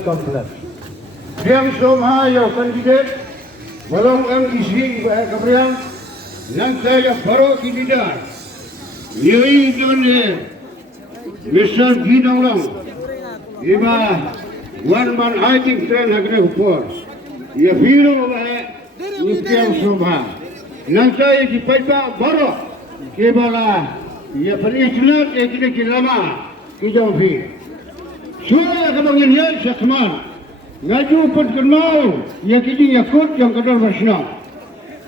Kompleks. Priang Somayo kandidat walong ang isi iba kapriang nang saya baru kandidat yui dengan misal bidang lang iba one man hiking train hagna upor ya biro ba ni Priang Soma nang saya di paipa baru kebala ya penitnat ekile kilama kijau fi Suara kabangin yan sa teman. Ngaju pun kenal, yang kini yakut yang kadar bersnam.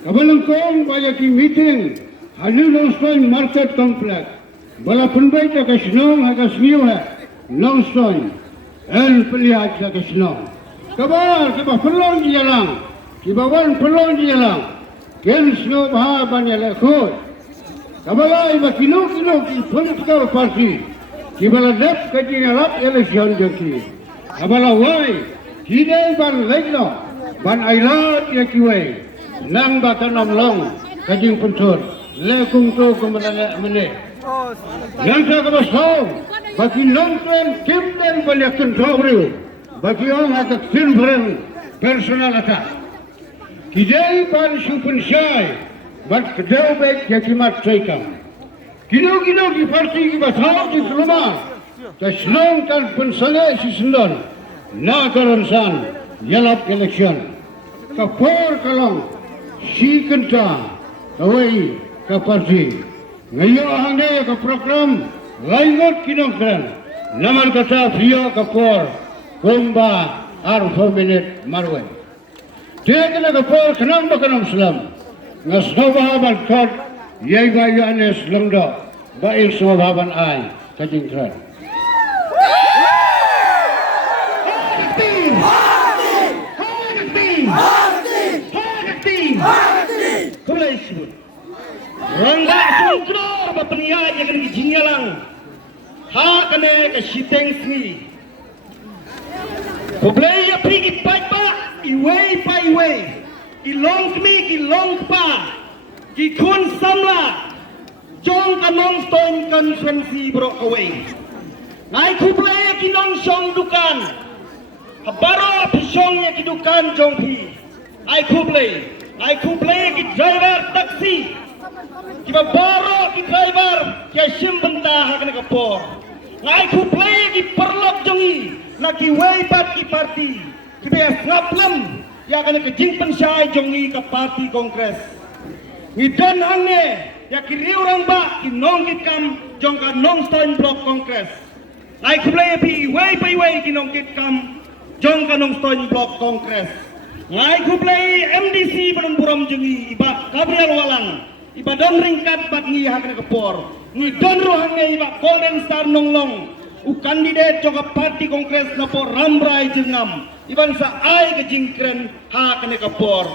Kabalangkong banyak meeting, hadir Longstoin Market Complex. Bala penbaik tak senang, agak semiu hai. Longstoin, pelihat tak senang. Kabar, pelong di jalan. Kibawan pelong di jalan. Ken snow bahar banyak lekut. Kabalai bakilo political party. Kibala dap kaji ngarap election jaki. Abala wai kidai ban legno ban ailat ya kiwai nang batanam long kaji pensur lekung tu kemenangan mene. Yang saya kabasau bagi nonton kimden banyak kontrol bagi orang agak silveren personal attack. Kidai ban supun syai ban kedau baik yakimat saikam. Gino di parti kibatau di kelumah. Keselong kan pensale si sendon. Na karansan yalap election. Kapor kalong si kenta kawai ke parti. Ngayo hangde ke program laingot kinongkran. Naman kata via kapor kumba arfo minit marwen. Dia kena kapal kenang bakanam Islam. Ngasnobahaban kod yai bayu ane Islam do. Baik snobahaban ai kajing kran. Kulai sebut. Rangga sungkro bapnia yang kena jingalang. Ha kena ke siteng sni. Kulai ya pergi paipa, iway pa iway. Ilong kmi ilong pa. Kikun samla. Jong kanong stone konferensi bro away. Ngai kulai kinong song dukan. Habaro pisong ya kidukan jong pi. Ai kuplay ki driver taxi kiba baro ki driver ki simbenta hakne kapor ai kuplay ki perlok jongi na ki way pat ki party ki be ngaplam ya kana ke jingpen sai jongi ka party kongres ni dan hangne ya ki riurang ba ki nong ki kam jong ka nong stone block kongres ai kuplay pi way ki nong ki kam jong ka nong stone block kongres ngai kuplay MDC belum buram jengi iba Gabriel Walang iba don ringkat bat ngi hakna kapor ngi don rohang ngi iba Golden Star Nonglong u kandidat joka parti kongres na po Rambrai jengam iban sa ai ke jingkren hakna kapor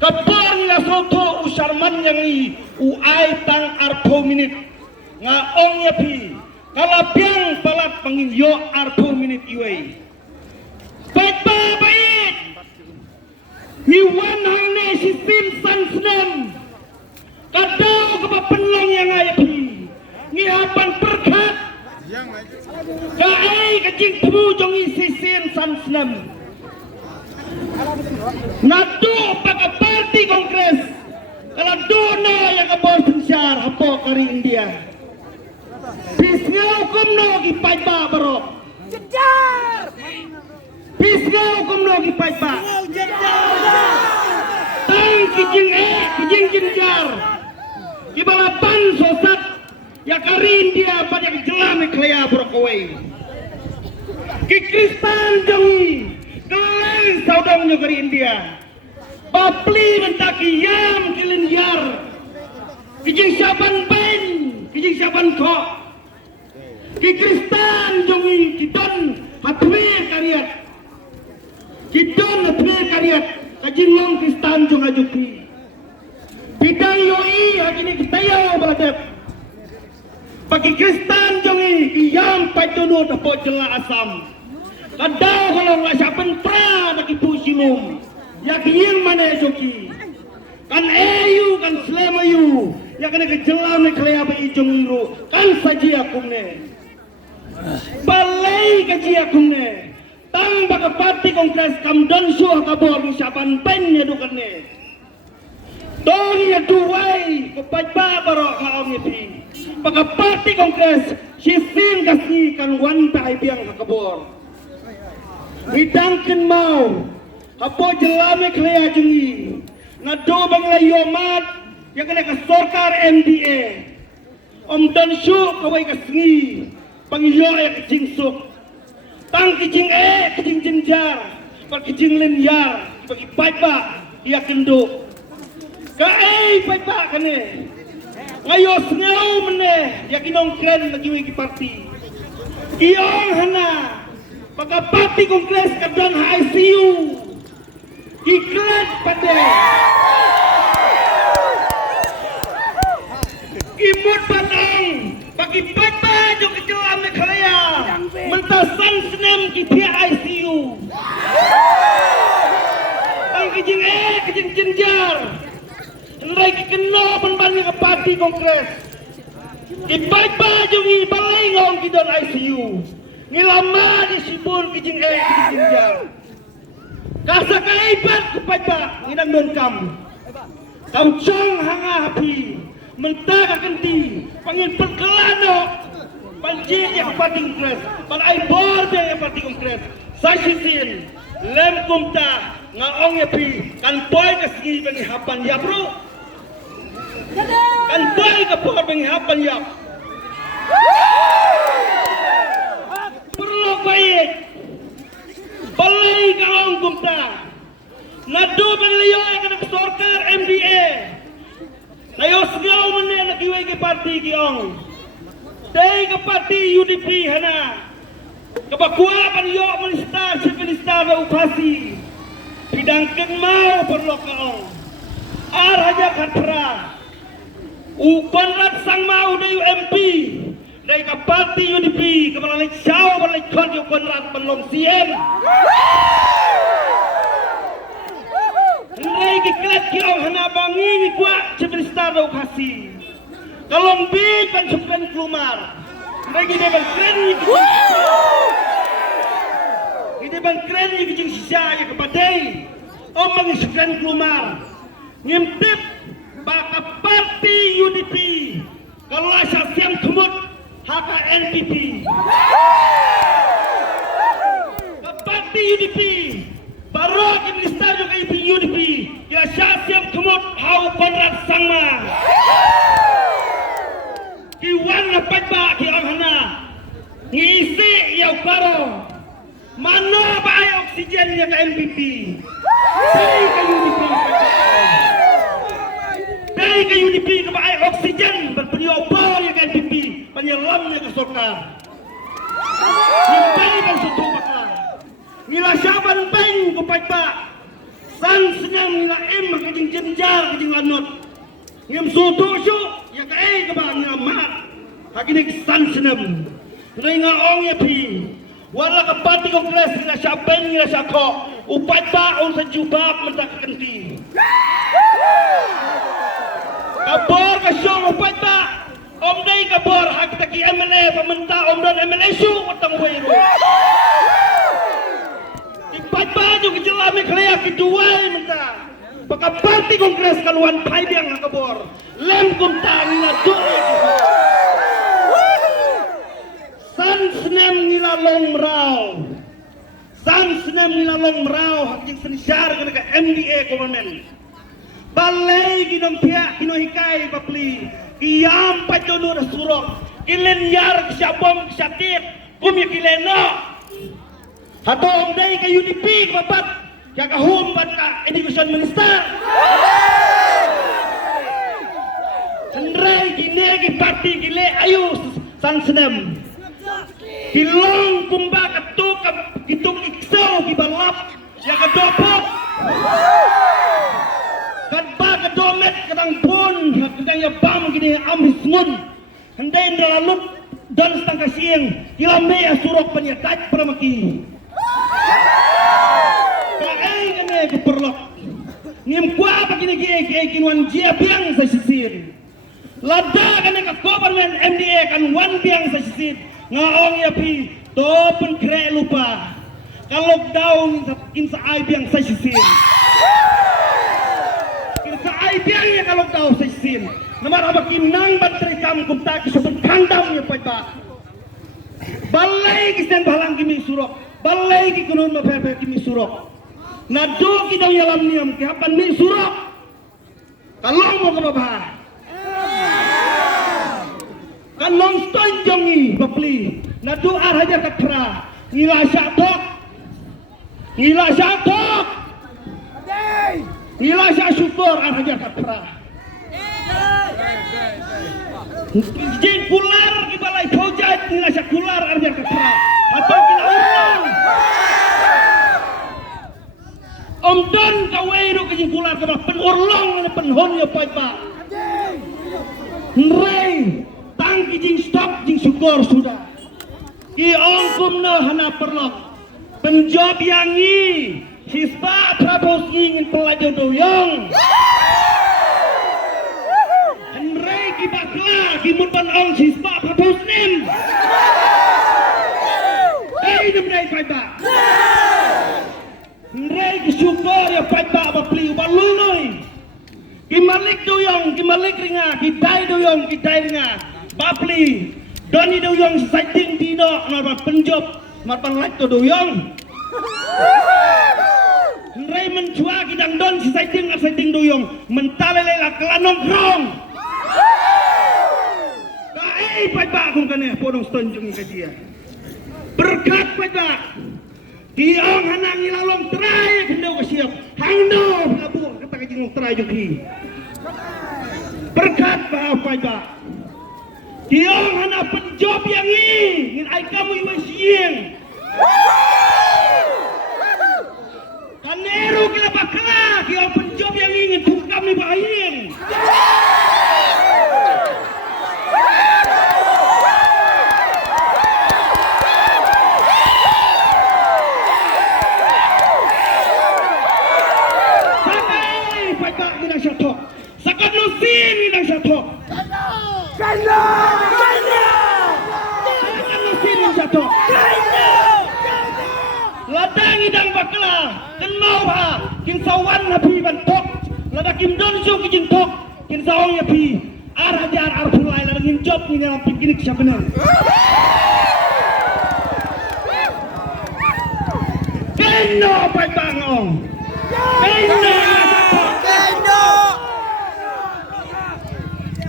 ngi asoto u Sharman ngi u ai tang arpo minit nga ong yapi kalapiang palat pangin yo arpo minit iway bait ni wan hang ne si sin san snem kadau ke penlong yang api ni hapan perkat ka ai ka jing temu jong si sin san snem natu pakai parti kongres kalau dona yang kabor pensyar hapo kari India bisnya hukum no ki paiba barok jejar bisnya hukum no ki paiba tang kijing jenjar ibalapan sosat ya karin dia pada kejelam klea brokaway ki kristan jongi keleng saudangnya karin dia papli mentaki yam kilin yar kijing saban ben kijing saban kok ki kristan jongi kidon hatwe kariat kidon hatwe kariat kajin long kristan jong ajupi bidang yoi hakini kitayaw baladep bagi kristan jongi iyam paitono dapo jela asam kadaw kalong lasapan pra bagi pusilum yak ying mane joki kan eyu kan slemayu yak kena kejelam ne klea ba ijong iru kan saji akumne balai kaji akumne tang baka parti kongres kam don suah kabor ni saban pen ya dukanne doni ya duwai kepat babaro kaom ni baka parti kongres sisin kasni kan wan pai biang kabor hidangken mau apo jelame klea jungi ngado bangla yomat ya kena ke sorkar MDA om don su kawai kasngi pangiyo ya kejingsuk tang kijing kijing jenjar par kijing linyar bagi paipa ia kenduk ka paipa kane ngayo ngau mene ya kinong kren lagi wi parti iong hana pagka parti kongres kadang ICU iklan pade imut patang bagi paipa jo kejelam ne kaya mentasan senem kita ICU ang kijing jenjar nrai kikeno penbani ke parti kongres ibai baju ngi balai ngong kidon ICU ngilama disibur kijing jenjar kasa kaibat kepada nginang don kam cong hanga hapi mentaka kenti pangin perkelano panjir yang parti kongres pan ai bor yang parti kongres sasisin lem kumta ngaong yapi kan boy kasgi bengi hapan ya bro kan boy ka por bengi hapan ya perlu baik kumta. Nado banglayo ay kanang sorkar MDA. Tayo sigaw man na nakiway ke parti kiong. Tay ke parti UDP hana. Kabakwa paniyo minister chief minister na upasi. Pidangkan mau perlo kaong. Ar haja katra. Konrad sang mau dari MP. Dari ke parti UDP kemalang siaw balai kon yo Konrad penlong CM. Rai kiklat kiong hana bangi ni kuat civilista do kasi. Kalong big pan supen klumar. Rai gide bang kren ni gide bang kren ni kijing sisa ya kepadai. Om bang supen klumar. Ngimtip baka parti UDP. Kalau asal siang kemut haka NPP. Parti UDP. Baru minister juga UDP. Ya siap kemut hau Konrad Sangma. Kiwan dapat ba kiang hana. Ngisi ya baro. Mana ba ay oksigen ya ke NPP. Dari ke UDP. Dari ke UDP ke ba ay oksigen berpenyobar ya ke NPP. Penyelamnya ke Sokar. Nyembali bang sutu bakal. Ngila syaban bang kupai pak. San senang ngila kajing jenjar kajing lanut. Ngim sutu syuk ya ke bang ngila mat. Hakinik san senam. Ngila ngaong ya pi. Wala ka parti kongres ngila syaban ngila syakok. Upai pak on sejubak mentak kenti. Kabor ka syuk upai pak. Om day kabor hak taki MLA pemerintah om dan MLA syuk utang wiru. Ipat baju kejelame kelea kedua minta. Baka parti kongres kaluan pai biang kabor. Lem kuntang ngila doi. San senem ngila long merau. San senem ngila long merau hak jing senisyar kena ke MDA komamen. Balai ginong pihak kino hikai papli. Iyam pajono na surok. Kilen yar kisyabom kisyatir. Kumya kileno. Hato om day ka UDP kapat. Kaya kahumbat ka edukasyon minister. Handray ginegi parti gile ayo san senem. Kilong kumba katuk kitung iksaw kibalap. Ya kadopok. Kadba kadomet kadang pun kadang ya bam gini amis ngun. Handai ndalalut dan setang kasing kilame asurok penyakat pramaki. Kaay kami keperlok. Ngim kwa begini kinuan jia biang sa sisir. Lada kami ke government MDA kan wan biang sa sisir. Ngaong ya pi topen kre lupa. Kalau daun insa ay biang sa sisir. Sa ay biang ya kalau daun sa sisir. Namar apa kinang bateri kam kumta kisubun kandam ya pa. Balai kisang balang kimi surok. Balai ki kunun mapepe kimi surok. Nado kita yalam niam kihapan mi surok. Kalau mau ke bawah. Kan long stone jongi bapli. Nado arhaja katra. Ngila syatok. Ngila syatok. Ngila syukur arhaja katra. Jin kular ki balai kojat ngila syakular arhaja katra. Atau kita urang. Om don kawairu kejimpulan kebah penurlong penhon ya pak. Nrei tang kijing stop jing syukur sudah. Ki ongkum no hana perlok. Penjob yangi hisba Prabowo ingin pelajar doyong. Nrei ki bakla ki murban ong hisba Prabowo nim. Ini menai pak. Nrei syukur ya pada bapli balunoi. Kimalik doyong, kimalik ringa, kidai doyong, kidai ringa. Bapli, doni doyong saiting dino, narban penjob, narban lek doyong. Nrei mencua kidang don saiting doyong, mentalele kelanong krong. Kae pada kung kane podong stonjong kajian. Berkat pada Kiong hanang ilalong terai siap hangdo labu kata kajing terajuk hi berkat apa ba Kiong hana penjob yang ngin ai kamu iwa siang kaneru kila bakla kiong penjob yang ingin tukam ni bahin Sakat nusin nang satu. Kanya! Sakat nusin nang satu. Ladang idang bakla dan mau ha kin sawan hapi bantok. Lada kim don su kijing tok kin sawang ya pi. Arajar arfulai lada ngin job ni dalam pikinik siya benar. Keno pai bangong. Keno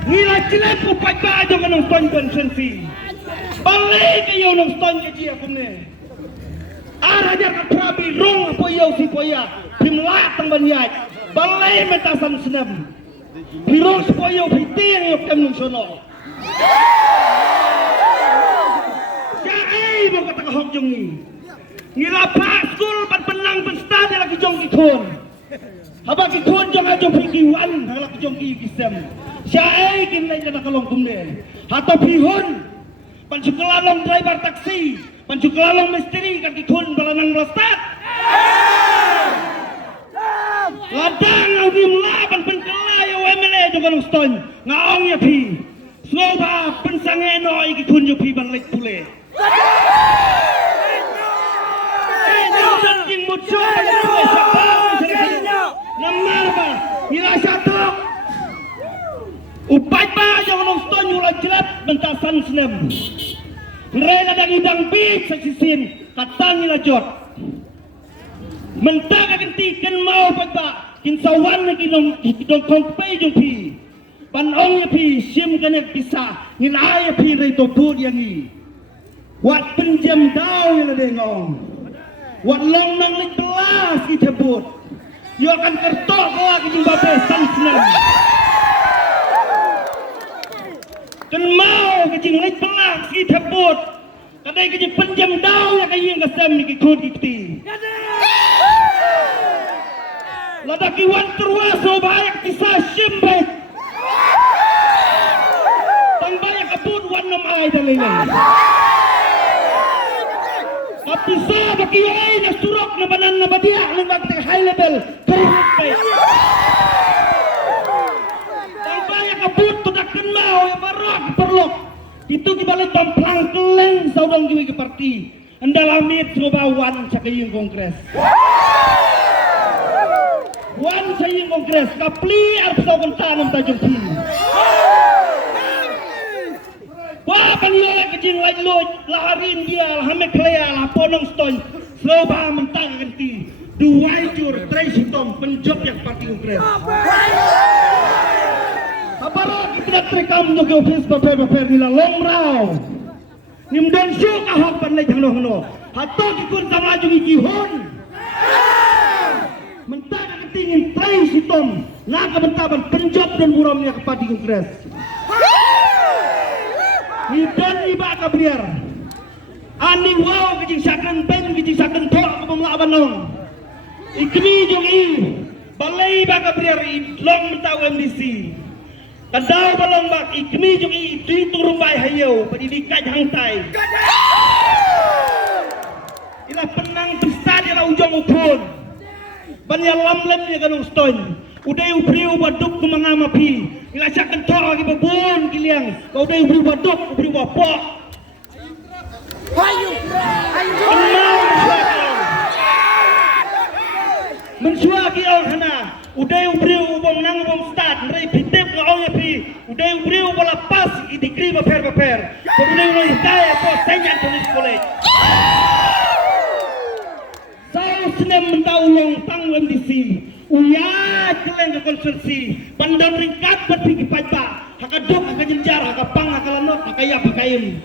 Nila cilet ko pagka aja ka ng stone consensi. Balik kayo ng stone kaji ako ne. Araja ka prabi rong po yaw si poya. Himla tang banyay. Balik metasan senam. Hirong si poya pitiyang yung kem ng sono. Kaya mo katakahog yung ni. Nila pa school pan penang penstadi lagi jong ikon. Habang ikon jong ajo pikiwan halak jong ikisem. Siya ay kinlay na nakalong kumne. Hato pihon, pansukalalong driver taxi, pansukalalong misteri, kakikun balanang rastat. Ladang ang dimlaban pengkalaya WMLA juga ng stone, ngaong ya pi. Sloba pensangeno ay kikun yung pi bang lek pule. Saking mutso, namarba, nila syatok. Upat pa yung nung stone yung lagilap bentasan senam. Rela dan idang big sa sisin katang nila jot. Mentaga ganti kan mau pagba kinsawan na kinong kongpay yung pi. Panong ya pi sim kanek pisa nilaya pi rito bud yang i. Wat penjam daw yung ladengong. Wat long nang ligbelas kita bud. Yo akan kertok ko aking babe san senam. Kan mau kejing lek pelak si tebut kadai kejing penjam daw ya kayeng kasam ni kikod kiti lada kiwan terwaso bayak kisah simbe tang bayak abud wan nam ay dalingan kapisa bakiway na surok na banan na badia lumag high level kerut kay kabut tudakan mau ya barok perlok itu dibalik tomplang keleng saudang giwi ke parti andalamit sobawan sakayeng kongres wan sayeng kongres kapli arp saukan tanam tajung pi wah paniyola kejing lain lo laharin dia lahame klea lah ponong stone soba mentang ganti dua jur tresitom penjob yang parti kongres Aparo kita trekam nyo ke office paper nila long raw. Nimdan syo kahok pan lay hano. Hato kikun sama jung ikihon. Mentang ketingin tray sitom nakabentaban penjob dan buram niya kapati kongres. Hidan iba kabriar. Ani wow kejing sakan pen kejing sakan tok pemelaban nong. Ikmi jung i balai ba kabriar long mentau MDC. Kadau balong bak ikmi jung i turumbai hayo pendidikan hangtai. Ila penang pesta dia ujung upon. Banya lam-lam dia kanong stone. Uday ubriu baduk kumangama pi. Ila sakan to lagi babon kiliang. Kau uday ubriu baduk ubriu bapok. Hayu! Mensuagi orang hana. Uday ubriu ubom nang ubom start. Nrai pitep ka ong pi. Uday ubriu bola pas idikri baper. Uday ubriu kaya po senyan tulis college. Saya senang mentaulong tang MDC. Uya keleng ke konsulsi. Pandan ringkat berpikir pajak. Hakaduk hakajenjar hakapang hakalanot hakayap hakayim.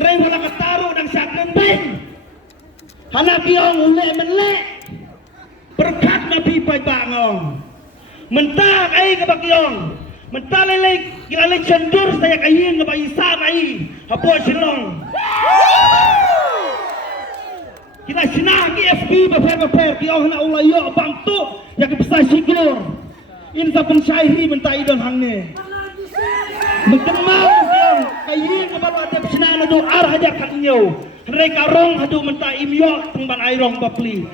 Nrai wala kataru dan sakren ben. Hana kiong ule menle. Berkat pai ba ngong mentah ai ka bakyong mentah lele kila le cendur saya kayin ka bai sa ai hapo silong kita sinah ki FB ba ki oh na ulayo bantu ya ke besar sigur in sa pensyairi mentah idon hangne mentemau yang kayin ka balu adep sinana do ar haja katnyo mereka rong hadu mentah imyo tungban airong bapli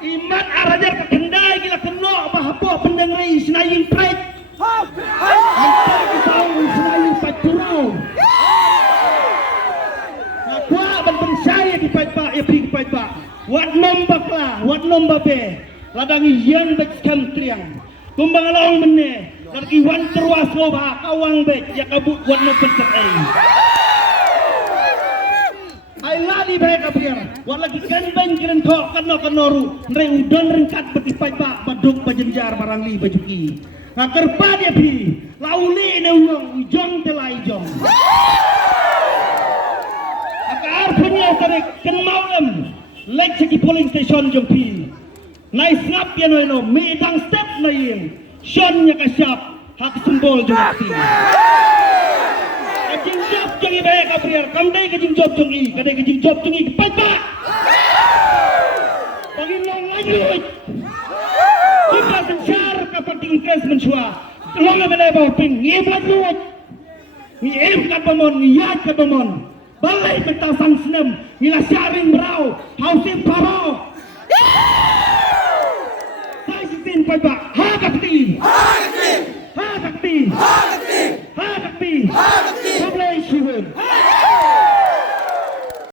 iman arajar kendai gila keno bahapo pendengri sinaying pride antar kisau sinaying pacurau nakwa ban pensaya di paipa ya pi paipa wat nombak lah wat nombabe ladang yang bet skam triang kumbang along menne lagi wan terwas loba kawang bet ya kabut wat no bentek ai lali bae kapriar wat lagi kan ban kiren kok kanoru ndre udon rengkat beti paipa baduk bajenjar barang li bajuki ngakerpa dia pi lauli ne ulong jong telai jong akar punya tarik ken maulem lek segi polling station jong pi nai snap ya no mi dang step nai shon nya kasyap hak simbol jong pi kajing job jong i bae kapriar kamdai kajing job jong i kadai kajing job jong i paipa bangin long lanjut kita sencar kapating kes mensua long ame bau pin ngibat luat ngiem kat bamon ngiyat kat bamon balai mentang sang senem ngila syaring berau hausim parau sai sitin paipa